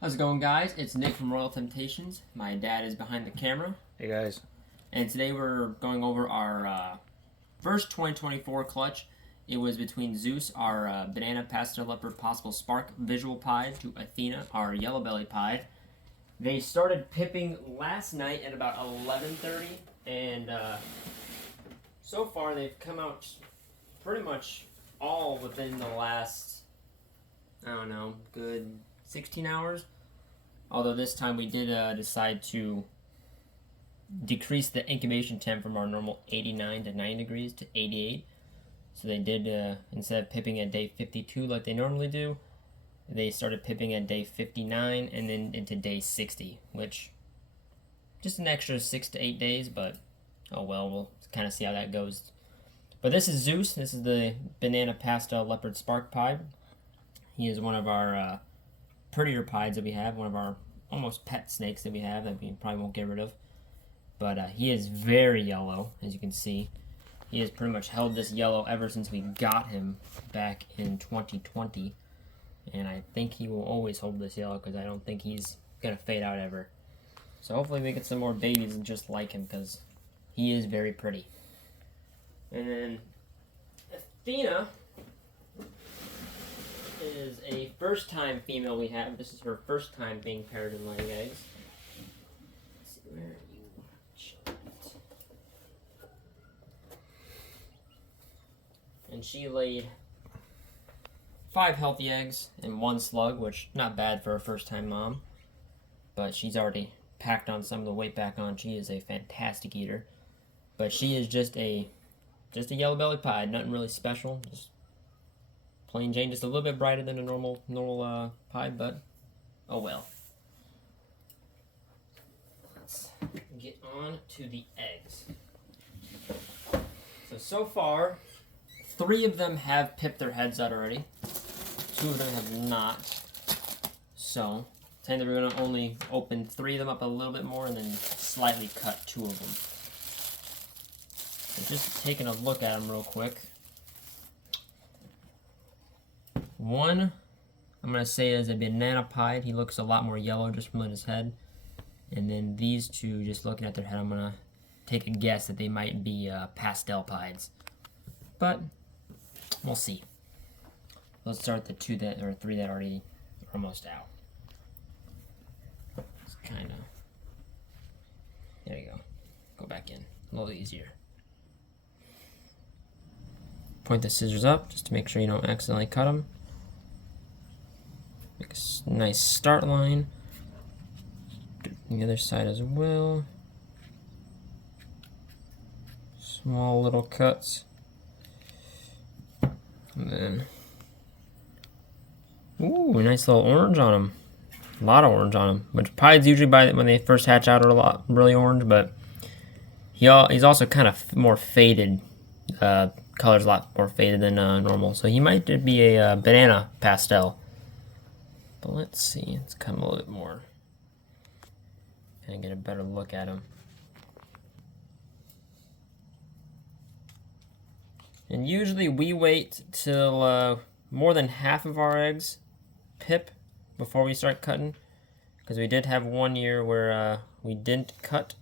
How's it going, guys? It's Nick from Royal Temptations. My dad is behind the camera. Hey guys. And today we're going over our first 2024 clutch. It was between Zeus, our banana pastel leopard possible spark visual pied, to Athena, our yellow belly pied. They started pipping last night at about 11:30, and so far they've come out pretty much all within the last, I don't know, good 16 hours. Although this time we did decide to decrease the incubation temp from our normal 89 to 90 degrees to 88. So they did, instead of pipping at day 52 like they normally do, they started pipping at day 59 and then into day 60, which just an extra 6 to 8 days, but oh well, we'll kind of see how that goes. But this is Zeus. This is the banana pastel leopard spark pied. He is one of our prettier pieds that we have, one of our almost pet snakes that we have that we probably won't get rid of. But he is very yellow, as you can see. He has pretty much held this yellow ever since we got him back in 2020. And I think he will always hold this yellow because I don't think he's going to fade out ever. So hopefully we get some more babies and just like him because he is very pretty. And then Athena is a first-time female we have. This is her first time being paired and laying eggs. Let's see, where are you? And she laid 5 healthy eggs and 1 slug, which not bad for a first-time mom. But she's already packed on some of the weight back on. She is a fantastic eater. But she is just a yellow belly pied, nothing really special. Just plain Jane, just a little bit brighter than a normal pie, but oh well. Let's get on to the eggs. So far, 3 of them have pipped their heads out already. 2 of them have not. So, saying that we're going to only open 3 of them up a little bit more and then slightly cut 2 of them. So just taking a look at them real quick. One, I'm going to say is a banana pied. He looks a lot more yellow just from his head. And then these 2, just looking at their head, I'm going to take a guess that they might be pastel pieds. But we'll see. Let's start the 3 that already are almost out. It's kind of, there you go. Go back in, a little easier. Point the scissors up just to make sure you don't accidentally cut them. Make a nice start line. Do the other side as well. Small little cuts. And then, ooh, a nice little orange on them. A lot of orange on them. Which pieds usually when they first hatch out are really orange, but he's also kind of more faded. Color's a lot more faded than normal, so he might be a banana pastel. But let's see, let's come a little bit more and get a better look at him. And usually we wait till more than half of our eggs pip before we start cutting, because we did have one year where we didn't cut,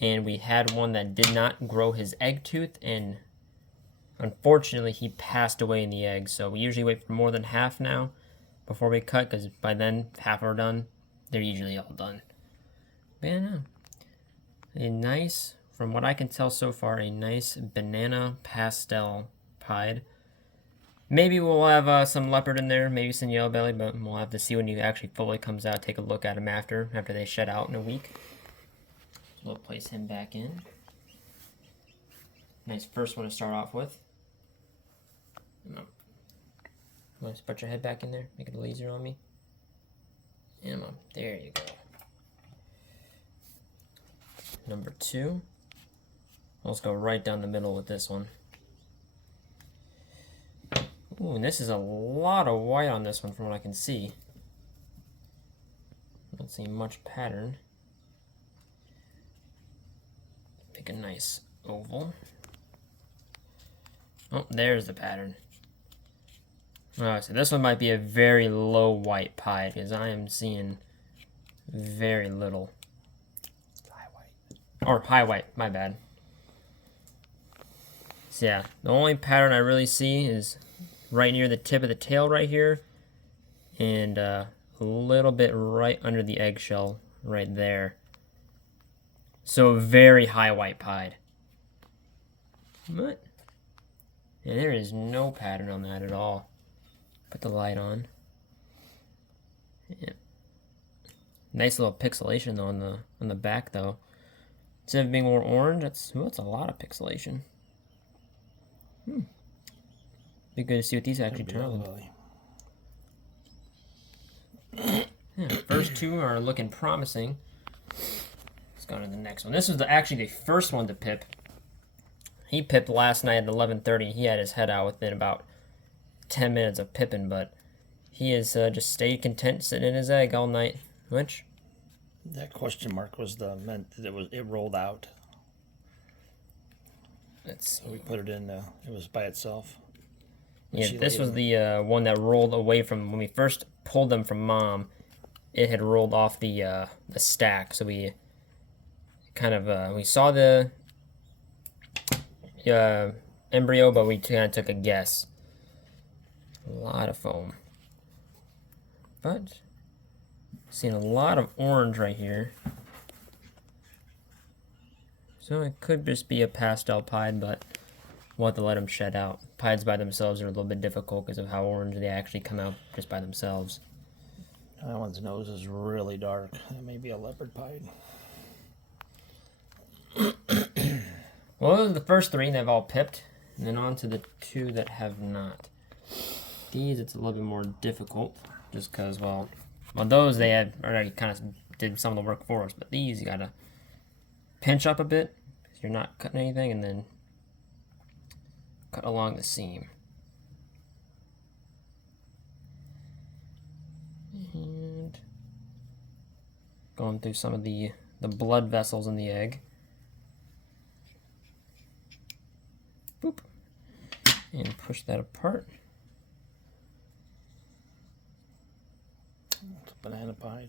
and we had one that did not grow his egg tooth, and unfortunately he passed away in the egg. So we usually wait for more than half now before we cut, because by then half are done. They're usually all done. But yeah, no. A nice, from what I can tell so far, a nice banana pastel pied. Maybe we'll have some leopard in there, maybe some yellow belly, but we'll have to see when he actually fully comes out. Take a look at him after they shed out in a week. So we'll place him back in. Nice first one to start off with. Let's put your head back in there, make it a little easier on me. And there you go. Number 2. Let's go right down the middle with this one. Ooh, and this is a lot of white on this one from what I can see. Not seeing much pattern. Make a nice oval. Oh, there's the pattern. Oh, so this one might be a very low white pied because I am seeing very little. High white. Or high white, my bad. So yeah, the only pattern I really see is right near the tip of the tail right here. And a little bit right under the eggshell right there. So very high white pied. What? Yeah, there is no pattern on that at all. Put the light on. Yeah. Nice little pixelation though on the back though. Instead of being more orange, that's a lot of pixelation. Be good to see what these actually turn out. Yeah, first two are looking promising. Let's go to the next one. This was actually the first one to pip. He pipped last night at 11:30. He had his head out within about 10 minutes of pipping, but he has just stayed content sitting in his egg all night. Which? That question mark was meant that it rolled out. So we put it in. It was by itself. Yeah, this was the one that rolled away from when we first pulled them from mom. It had rolled off the stack, so we kind of we saw the embryo, but we kind of took a guess. A lot of foam, but seeing a lot of orange right here. So it could just be a pastel pied, but we'll have to let them shed out. Pieds by themselves are a little bit difficult because of how orange they actually come out just by themselves. That one's nose is really dark. That may be a leopard pied. Well, those are the first three that have all pipped, and then on to the two that have not. These, it's a little bit more difficult, just because, well, those they had already kind of did some of the work for us, but these you gotta pinch up a bit, because you're not cutting anything, and then cut along the seam. And going through some of the blood vessels in the egg. Boop. And push that apart. It's a banana pied.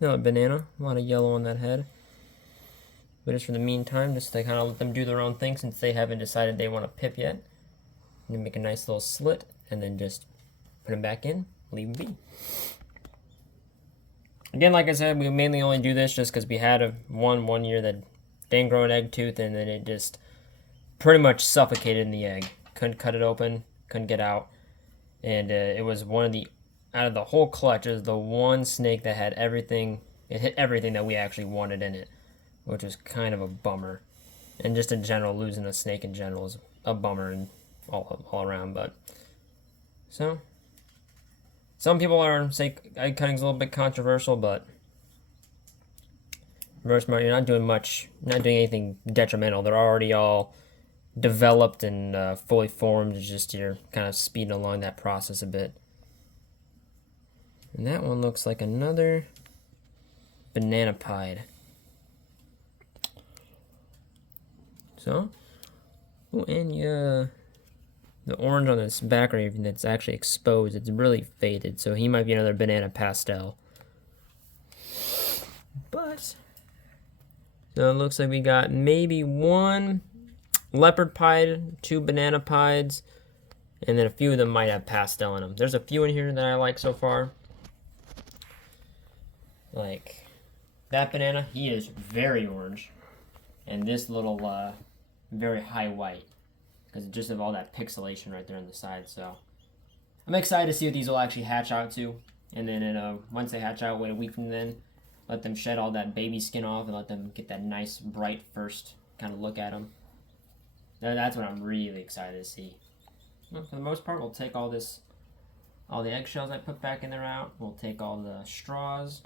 Another banana. A lot of yellow on that head. But just for the meantime, just to kind of let them do their own thing since they haven't decided they want to pip yet. And make a nice little slit and then just put them back in, leave them be. Again, like I said, we mainly only do this just because we had one year that didn't grow an egg tooth, and then it just pretty much suffocated in the egg. Couldn't cut it open, couldn't get out. And it was one of the, out of the whole clutch, it was the one snake that had everything, it hit everything that we actually wanted in it, which was kind of a bummer. And just in general, losing a snake in general is a bummer and all around. But so some people say egg cutting's a little bit controversial, but for the most part, you're not doing much, not doing anything detrimental. They're already all developed and fully formed. It's just you're kind of speeding along that process a bit. And that one looks like another banana pied. So, oh, and the orange on this back right here that's actually exposed, it's really faded, so he might be another banana pastel. But, so it looks like we got maybe one leopard pied, two banana pieds, and then a few of them might have pastel in them. There's a few in here that I like so far. Like that banana, he is very orange. And this little very high white, because just of all that pixelation right there on the side. So I'm excited to see what these will actually hatch out to, and then once they hatch out, wait a week from then, let them shed all that baby skin off and let them get that nice bright first kind of look at them. That's what I'm really excited to see. Well, for the most part, we'll take all the eggshells I put back in there out. We'll take all the straws,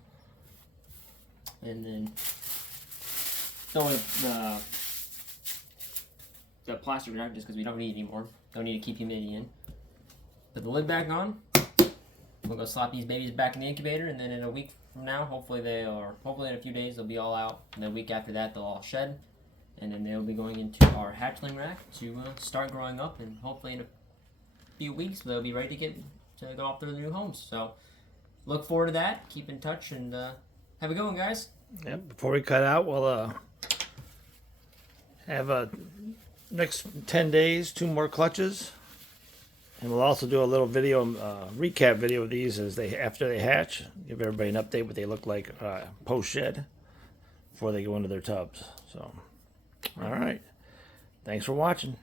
and then throw the plastic wrap just because we don't need it anymore. Don't need to keep humidity in. Put the lid back on. We'll go slap these babies back in the incubator, and then in a week from now, hopefully in a few days, they'll be all out. And the week after that, they'll all shed, and then they'll be going into our hatchling rack to start growing up, and hopefully in a few weeks they'll be ready to get to go off to their new homes. So look forward to that. Keep in touch, and have a good one, guys. Yep. Before we cut out, we'll have next 10 days, 2 more clutches. And we'll also do a little video, recap video of these after they hatch. Give everybody an update what they look like post shed before they go into their tubs. So, all right. Thanks for watching.